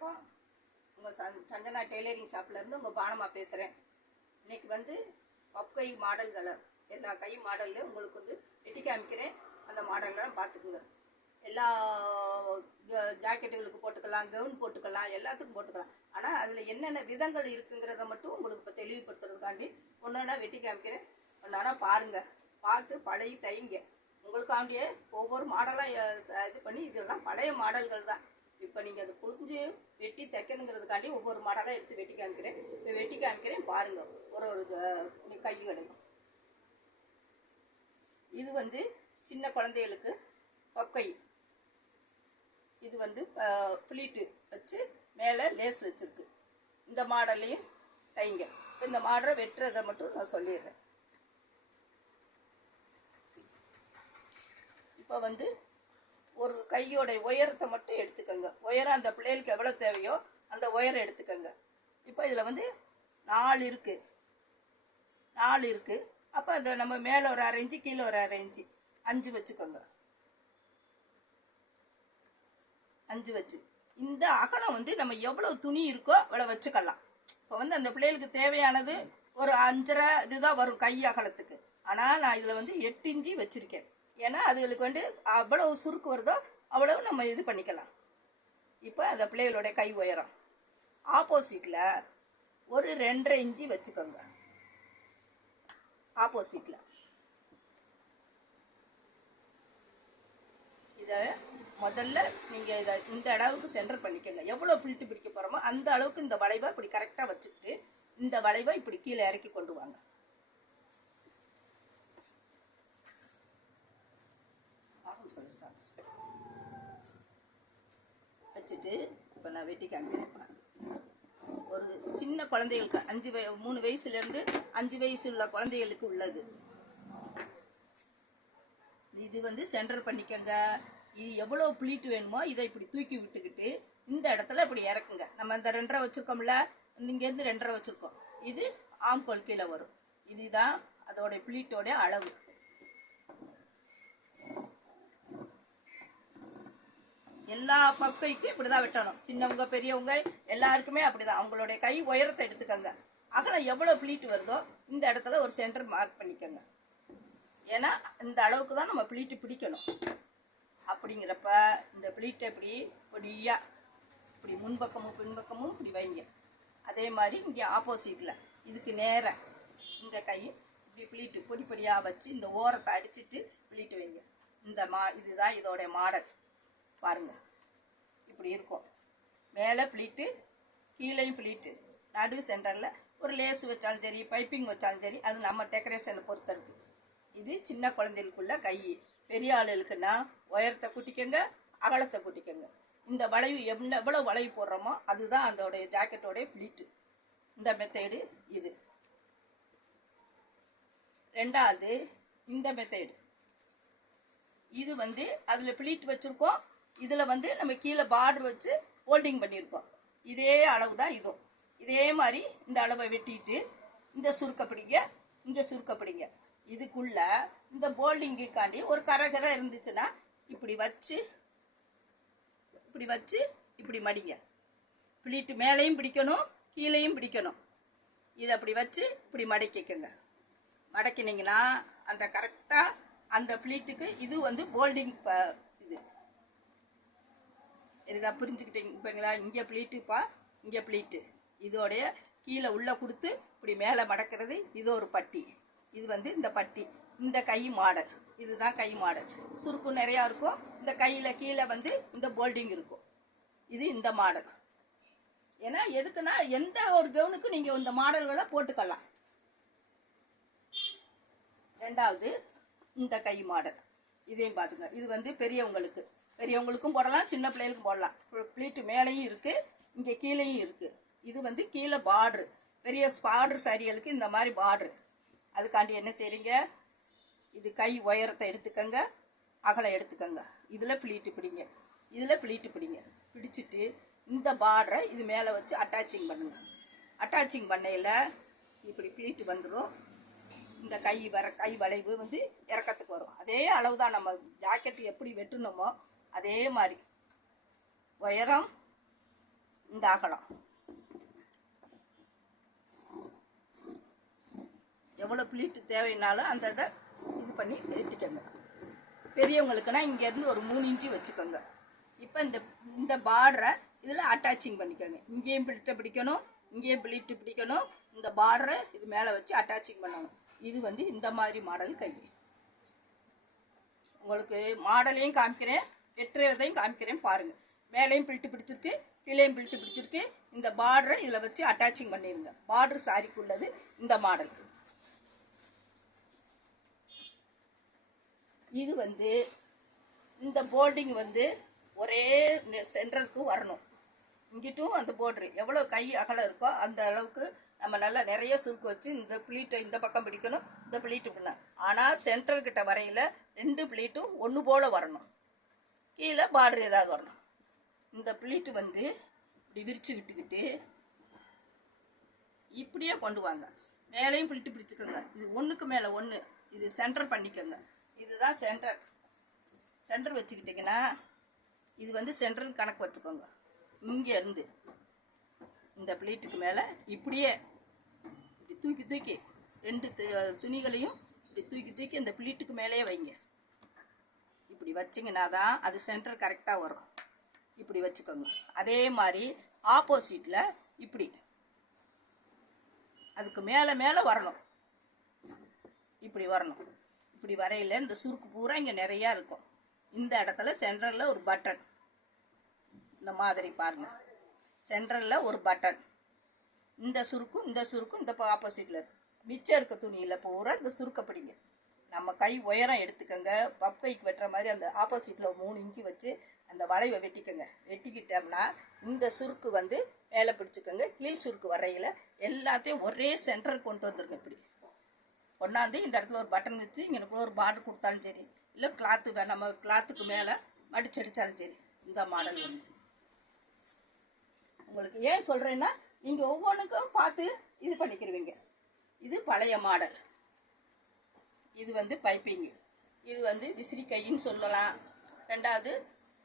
வணக்கம். உங்கள் சஞ்சனா டெய்லரிங் ஷாப்லேருந்து உங்கள் பானமா பேசுகிறேன். இன்றைக்கி வந்து பப் கை மாடல்களை எல்லா கை மாடல்லையும் உங்களுக்கு வந்து வெட்டி காமிக்கிறேன். அந்த மாடல்லாம் பார்த்துக்குங்க. எல்லா ஜாக்கெட்டுகளுக்கு போட்டுக்கலாம், கவுன் போட்டுக்கலாம், எல்லாத்துக்கும் போட்டுக்கலாம். ஆனால் அதில் என்னென்ன விதங்கள் இருக்குங்கிறத மட்டும் உங்களுக்கு இப்போ தெளிவுபடுத்துறதுக்காண்டி ஒன்றுனா வெட்டி காமிக்கிறேன். ஒன்றுனா பாருங்கள், பார்த்து பழகி தைங்க. உங்களுக்காண்டியே ஒவ்வொரு மாடலாக இது பண்ணி இதெல்லாம் பழைய மாடல்கள் தான். இப்போ நீங்கள் அதை புரிஞ்சு வெட்டி தைக்கணுங்கிறதுக்காண்டி ஒவ்வொரு மாடலாக எடுத்து வெட்டி காமிக்கிறேன். இப்போ வெட்டி காமிக்கிறேன் பாருங்கள். ஒரு கை கிடைக்கும். இது வந்து சின்ன குழந்தைகளுக்கு பக்கை. இது வந்து ஃப்ளீட்டு வச்சு மேலே லேஸ் வச்சுருக்கு. இந்த மாடலையும் தைங்க. இப்போ இந்த மாடலை வெட்டுறதை மட்டும் நான் சொல்லிடுறேன். இப்போ வந்து ஒரு கையோட உயரத்தை மட்டும் எடுத்துக்கோங்க. உயரம் அந்த பிள்ளைகளுக்கு எவ்வளோ தேவையோ அந்த உயரம் எடுத்துக்கோங்க. இப்போ இதில் வந்து 4 இருக்குது. அப்போ அந்த நம்ம மேலே ஒரு 1/2 இன்ச்சு, கீழே ஒரு 1/2 இன்ச்சு, 5 வச்சுக்கோங்க. 5 வச்சு இந்த அகலம் வந்து நம்ம எவ்வளோ துணி இருக்கோ அவ்வளோ வச்சுக்கலாம். இப்போ வந்து அந்த பிள்ளைகளுக்கு தேவையானது ஒரு 5.5 இதுதான் வரும் கை அகலத்துக்கு. ஆனால் நான் இதில் வந்து 8 இன்ச்சு வச்சுருக்கேன். ஏன்னா அதுகளுக்கு வந்து அவ்வளவு சுருக்கு வருதோ அவ்வளவு நம்ம இது பண்ணிக்கலாம். இப்போ அந்த பிள்ளைகளோட கை உயரம் ஆப்போசிட்டில் ஒரு 2.5 இன்ச்சு வச்சுக்கோங்க. ஆப்போசிட்டில் இதை முதல்ல நீங்கள் இதை இந்த அளவுக்கு சென்டர் பண்ணிக்கோங்க. எவ்வளோ பிளிட்டு பிடிக்க போகிறோமோ அந்த அளவுக்கு இந்த வளைவை இப்படி கரெக்டாக வச்சுக்கிட்டு இந்த வளைவை இப்படி கீழே இறக்கி கொண்டு வாங்க. வச்சுட்டு இப்போ நான் வெட்டி காமிக்கிறேன். ஒரு சின்ன குழந்தைகளுக்கு 3 வயசுலேருந்து 5 வயசு உள்ள குழந்தைகளுக்கு உள்ளது. இது வந்து சென்டர் பண்ணிக்கோங்க. இது எவ்வளோ பிளீட் வேணுமோ இதை இப்படி தூக்கி விட்டுக்கிட்டு இந்த இடத்துல இப்படி இறக்குங்க. நம்ம இந்த 2.5 வச்சுருக்கோம்ல, இங்கேருந்து 2.5 வச்சுருக்கோம். இது ஆம்கோல் கீழே வரும். இதுதான் அதோட பிளீட்டோட அளவு. எல்லா பப்பைக்கும் இப்படி தான் வெட்டணும். சின்னவங்க பெரியவங்க எல்லாருக்குமே அப்படி தான். அவங்களுடைய கை உயரத்தை எடுத்துக்கோங்க. அகலம் எவ்வளோ பிளீட் வருதோ இந்த இடத்துல ஒரு சென்டர் மார்க் பண்ணிக்கோங்க. ஏன்னா இந்த அளவுக்கு தான் நம்ம பிளீட்டு பிடிக்கணும். அப்படிங்கிறப்ப இந்த பிளீட்டை இப்படி பொடியாக இப்படி முன்பக்கமும் பின்பக்கமும் இப்படி வைங்க. அதே மாதிரி இங்கே ஆப்போசிட்டில் இதுக்கு நேராக இந்த கையும் இப்படி பிளீட்டு பொடி பொடியாக வச்சு இந்த ஓரத்தை அடிச்சுட்டு பிளீட்டு வைங்க. இதுதான் இதோடைய மாடல். பாருங்க, இப்படி இருக்கும். மேலே பிளீட்டு, கீழேயும் பிளீட்டு, நடு சென்டரில் ஒரு லேஸ் வச்சாலும் சரி, பைப்பிங் வச்சாலும் சரி, அது நம்ம டெக்கரேஷனை பொறுத்த இருக்கு. இது சின்ன குழந்தைகளுக்குள்ள கை. பெரிய ஆளுகளுக்குன்னா உயரத்தை கூட்டிக்கங்க, அகலத்தை கூட்டிக்கங்க. இந்த வளைவு எவ்வளோ வளைவு போடுறோமோ அதுதான் அதோடைய ஜாக்கெட்டோடைய பிளீட்டு. இந்த மெத்தேடு இது. ரெண்டாவது இந்த மெத்தேடு. இது வந்து அதில் பிளீட் வச்சுருக்கோம். இதில் வந்து நம்ம கீழே பார்டர் வச்சு ஹோல்டிங் பண்ணியிருக்கோம். இதே அளவு தான் இதுவும். இதே மாதிரி இந்த அளவை வெட்டிட்டு இந்த சுருக்கப்பிடிங்க, இந்த சுருக்கப்பிடிங்க. இதுக்குள்ள இந்த போல்டிங்குக்காண்டி ஒரு கரை இருந்துச்சுன்னா இப்படி வச்சு இப்படி மடிங்க. பிளீட்டு மேலேயும் பிடிக்கணும், கீழேயும் பிடிக்கணும். இதை அப்படி வச்சு இப்படி மடக்கிக்கங்க. மடக்கினீங்கன்னா அந்த கரெக்டாக அந்த பிளீட்டுக்கு இது வந்து போல்டிங் இதை புரிஞ்சுக்கிட்டீங்களா? இங்கே பிளீட்டுப்பா, இங்கே பிளீட்டு. இதோடைய கீழே உள்ளே கொடுத்து இப்படி மேலே மடக்கிறது. இது ஒரு பட்டி. இது வந்து இந்த பட்டி. இந்த கை மாடல். இதுதான் கை மாடல். சுருக்கு நிறையா இருக்கும். இந்த கையில் கீழே வந்து இந்த போல்டிங் இருக்கும். இது இந்த மாடல். ஏன்னா எதுக்குன்னா எந்த ஒரு கவுனுக்கும் நீங்கள் இந்த மாடல்களை போட்டுக்கலாம். ரெண்டாவது இந்த கை மாடல். இதையும் பார்த்துங்க. இது வந்து பெரியவங்களுக்கும் போடலாம், சின்ன பிள்ளைகளுக்கும் போடலாம். பிளீட்டு மேலேயும் இருக்குது, இங்கே கீழேயும் இருக்குது. இது வந்து கீழே பார்ட்ரு. பெரிய பார்டர் சாரிகளுக்கு இந்த மாதிரி பார்ட்ரு. அதுக்காண்டி என்ன செய்கிறீங்க? இது கை உயரத்தை எடுத்துக்கங்க, அகலம் எடுத்துக்கங்க. இதில் பிளீட்டு பிடிங்க. பிடிச்சிட்டு இந்த பார்டரை இது மேலே வச்சு அட்டாச்சிங் பண்ணுங்க. அட்டாச்சிங் பண்ணையில் இப்படி பிளீட்டு வந்துடும். இந்த கை வளைவு வந்து இறக்கத்துக்கு வரும். அதே அளவு தான் நம்ம ஜாக்கெட்டு எப்படி வெட்டணுமோ அதே மாதிரி உயரம் இந்த அகலம். எவ்வளோ ப்ளீட்டு தேவைன்னாலும் அந்த இதை இது பண்ணி வெட்டிக்கோங்க. பெரியவங்களுக்குன்னா இங்கேருந்து ஒரு 3 இன்ச்சு வச்சுக்கோங்க. இப்போ இந்த பார்டரை இதில் அட்டாச்சிங் பண்ணிக்கோங்க. இங்கேயும் ப்ளீட்டை பிடிக்கணும், இங்கேயும் ப்ளீட்டு பிடிக்கணும். இந்த பார்டரை இது மேலே வச்சு அட்டாச்சிங் பண்ணணும். இது வந்து இந்த மாதிரி மாடல் கை. உங்களுக்கு மாடலையும் காமிக்கிறேன், வெட்டுறதையும் காமிக்கிறேன் பாருங்கள். மேலேயும் ப்ளீட்டு பிடிச்சிருக்கு, கீழேயும் ப்ளீட்டு பிடிச்சிருக்கு. இந்த பார்டரை இதில் வச்சு அட்டாச்சிங் பண்ணிடுங்க. பார்டர் சாரிக்கு உள்ளது இந்த மாடல். இது வந்து இந்த போல்டிங் வந்து ஒரே சென்டருக்கு வரணும். இங்கிட்டும் அந்த போர்டரு எவ்வளோ கை அகலம் இருக்கோ அந்த அளவுக்கு நம்ம நல்லா நிறைய சுருக்கு வச்சு இந்த ப்ளீட்டை இந்த பக்கம் பிடிக்கணும், இந்த ப்ளீட்டு பிடிக்கணும். ஆனால் சென்ட்ரல் கிட்ட வரையில் 2 ப்ளீட்டும் ஒன்று போல் வரணும். கீழே பார்டர் ஏதாவது வரணும். இந்த ப்ளீட்டு வந்து இப்படி விரித்து விட்டுக்கிட்டு இப்படியே கொண்டு வாங்க. மேலேயும் ப்ளீட்டு பிடிச்சிக்கோங்க. இது ஒன்றுக்கு மேலே ஒன்று, இது சென்டர் பண்ணிக்கோங்க. இதுதான் சென்டர் வச்சுக்கிட்டிங்கன்னா இது வந்து சென்டர்னு கணக்கு வச்சுக்கோங்க. இங்கேருந்து இந்த ப்ளீட்டுக்கு மேலே இப்படியே இப்படி தூக்கி 2 துணிகளையும் இப்படி தூக்கி இந்த ப்ளீட்டுக்கு மேலேயே வைங்க. இப்படி வச்சிங்கன்னா தான் அது சென்டர் கரெக்டாக வரும். இப்படி வச்சுக்கோங்க. அதே மாதிரி ஆப்போசிட்டில் இப்படி அதுக்கு மேலே வரணும். இப்படி வரணும். இப்படி வரையில் இந்த சுருக்கு பூரா இங்கே நிறையா இருக்கும். இந்த இடத்துல சென்டரில் ஒரு பட்டன், இந்த மாதிரி பாருங்கள். சென்டரில் ஒரு பட்டன். இந்த சுருக்கும் இந்த ஆப்போசிட்டில் இருக்கும். மிச்சம் இருக்க துணியில் பூரா இந்த சுருக்க பிடிங்க. நம்ம கை உயரம் எடுத்துக்கோங்க. பப் கைக்கு வெட்டுற மாதிரி அந்த ஆப்போசிட்டில் 3 இன்ச்சு வச்சு அந்த வளைவை வெட்டிக்கோங்க. வெட்டிக்கிட்டோம்னா இந்த சுருக்கு வந்து மேலே பிடிச்சிக்கோங்க. கீழ் சுருக்கு வரையில் எல்லாத்தையும் ஒரே சென்டருக்கு கொண்டு வந்துருங்க. இப்படி கொண்டாந்து இந்த இடத்துல ஒரு பட்டன் வச்சு இங்கனுக்குள்ள ஒரு பார்டர் கொடுத்தாலும் சரி, இல்லை கிளாத்து நம்ம கிளாத்துக்கு மேலே மடிச்சடித்தாலும் சரி. இந்த மாடல் ஒன்று உங்களுக்கு ஏன் சொல்கிறேன்னா நீங்கள் ஒவ்வொன்றுக்கும் பார்த்து இது பண்ணிக்கிடுவீங்க. இது பழைய மாடல். இது வந்து பைப்பிங்கு. இது வந்து விசிறி கைன்னு சொல்லலாம். ரெண்டாவது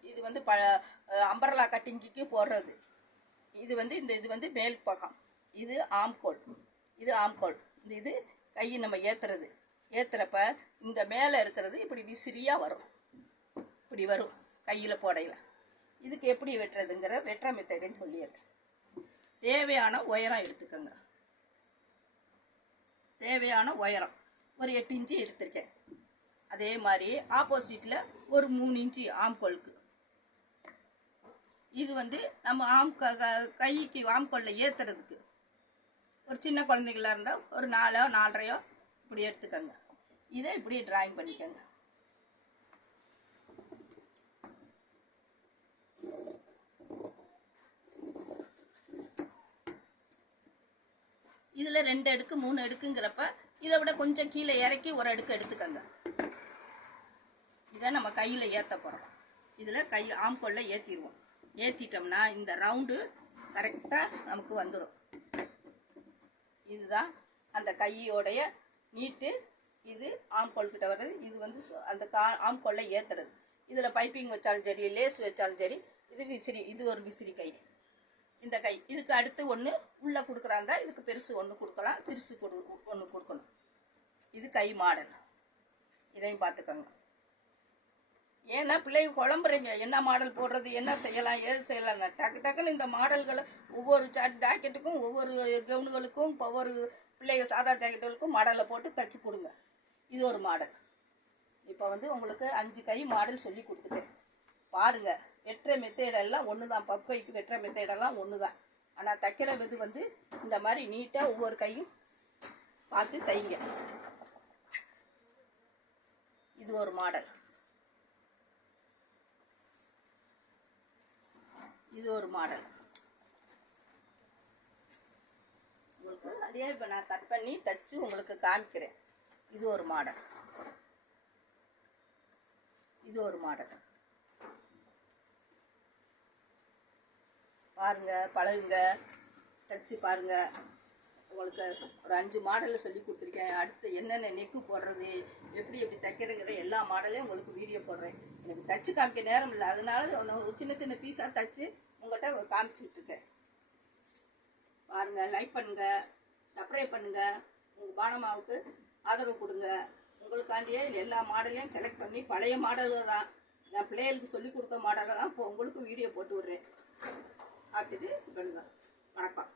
இது வந்து அம்பர்லா கட்டிங்கிக்கு போடுறது. இது வந்து இது வந்து மேல் பக்கம். இது ஆம்கோல். இது கை நம்ம ஏற்றுறப்ப இந்த மேலே இருக்கிறது இப்படி விசிறியாக வரும். இப்படி வரும் கையில் போடையில். இதுக்கு எப்படி வெட்டுறதுங்கிற வெட்டுற மெத்தடுன்னு சொல்லிடுறேன். தேவையான உயரம் எடுத்துக்கோங்க. தேவையான உயரம் ஒரு 8 இன்ச்சு எடுத்திருக்கேன். அதே மாதிரி ஆப்போசிட்டில் ஒரு 3 இன்ச்சு ஆம்கோலுக்கு. இது வந்து நம்ம கைக்கு ஆம்கோலில் ஏற்றுறதுக்கு. ஒரு சின்ன குழந்தைகளா இருந்தால் ஒரு 4 4.5 இப்படி எடுத்துக்கோங்க. இதை இப்படி டிராயிங் பண்ணிக்கோங்க. இதில் 2 அடுக்கு 3 அடுக்குங்கிறப்ப இதை விட கொஞ்சம் கீழே இறக்கி ஒரு அடுக்கு எடுத்துக்கோங்க. இதை நம்ம கையில் ஏற்ற போகிறோம். இதில் ஆம்கோலில் ஏற்றிடுவோம். ஏற்றிட்டோம்னா இந்த ரவுண்டு கரெக்டாக நமக்கு வந்துடும். இதுதான் அந்த கையோடைய நீட்டு. இது ஆம்கோல் கிட்ட வர்றது. இது வந்து அந்த ஆம்கோலில் ஏற்றுறது. இதில் பைப்பிங் வச்சாலும் சரி, லேஸ் வச்சாலும் சரி. இது விசிறி. இது ஒரு விசிறி கை. இந்த கை இதுக்கு அடுத்து ஒன்று உள்ளே கொடுக்குறாங்க. இதுக்கு பெருசு ஒன்று கொடுக்கலாம், சிறுசு ஒன்று கொடுக்கணும். இது கை மாடல். இதையும் பார்த்துக்கோங்க. ஏன்னா பிள்ளைங்க குழம்புறீங்க, என்ன மாடல் போடுறது, என்ன செய்யலாம், ஏது செய்யலாம்னா டக்குன்னு இந்த மாடல்களை ஒவ்வொரு ஜாக்கெட்டுக்கும் ஒவ்வொரு கவுனுகளுக்கும் ஒவ்வொரு பிள்ளைங்க சாதா ஜாக்கெட்டுகளுக்கும் மாடலை போட்டு தச்சு கொடுங்க. இது ஒரு மாடல். இப்போ வந்து உங்களுக்கு 5 கை மாடல் சொல்லி கொடுத்துட்டேன். பாருங்கள். வெட்டுற மெத்தேடெல்லாம் ஒன்று தான். பப் கைக்கு வெட்டுற மெத்தேடெல்லாம் ஒன்று தான். ஆனால் தைக்கிற இது வந்து இந்த மாதிரி நீட்டாக ஒவ்வொரு கையும் பார்த்து தைங்க. இது ஒரு மாடல். இது ஒரு மாடல். உங்களுக்கு அதே இப்போ நான் கட் பண்ணி தச்சு உங்களுக்கு காமிக்கிறேன். இது ஒரு மாடல். இது ஒரு மாடல். பாருங்க, பழகுங்க, தச்சு பாருங்க. உங்களுக்கு ஒரு 5 மாடலில் சொல்லி கொடுத்துருக்கேன். அடுத்து என்னென்ன நெக்கு போடுறது, எப்படி தைக்கிறதுங்கிற எல்லா மாடலையும் உங்களுக்கு வீடியோ போடுறேன். எனக்கு தச்சு காமிக்க நேரம் இல்லை, அதனால சின்ன சின்ன பீஸாக தச்சு உங்கள்கிட்ட காமிச்சு விட்டுருக்கேன். பாருங்கள், லைக் பண்ணுங்கள், சப்ஸ்கிரைப் பண்ணுங்கள். உங்கள் பானமாவுக்கு ஆதரவு கொடுங்க. உங்களுக்காண்டியே எல்லா மாடலையும் செலக்ட் பண்ணி பழைய மாடலில் தான் நான் பிள்ளைகளுக்கு சொல்லி கொடுத்த மாடலில் தான் இப்போ உங்களுக்கும் வீடியோ போட்டு விட்றேன். பார்த்துட்டு பண்ணுங்க. வணக்கம்.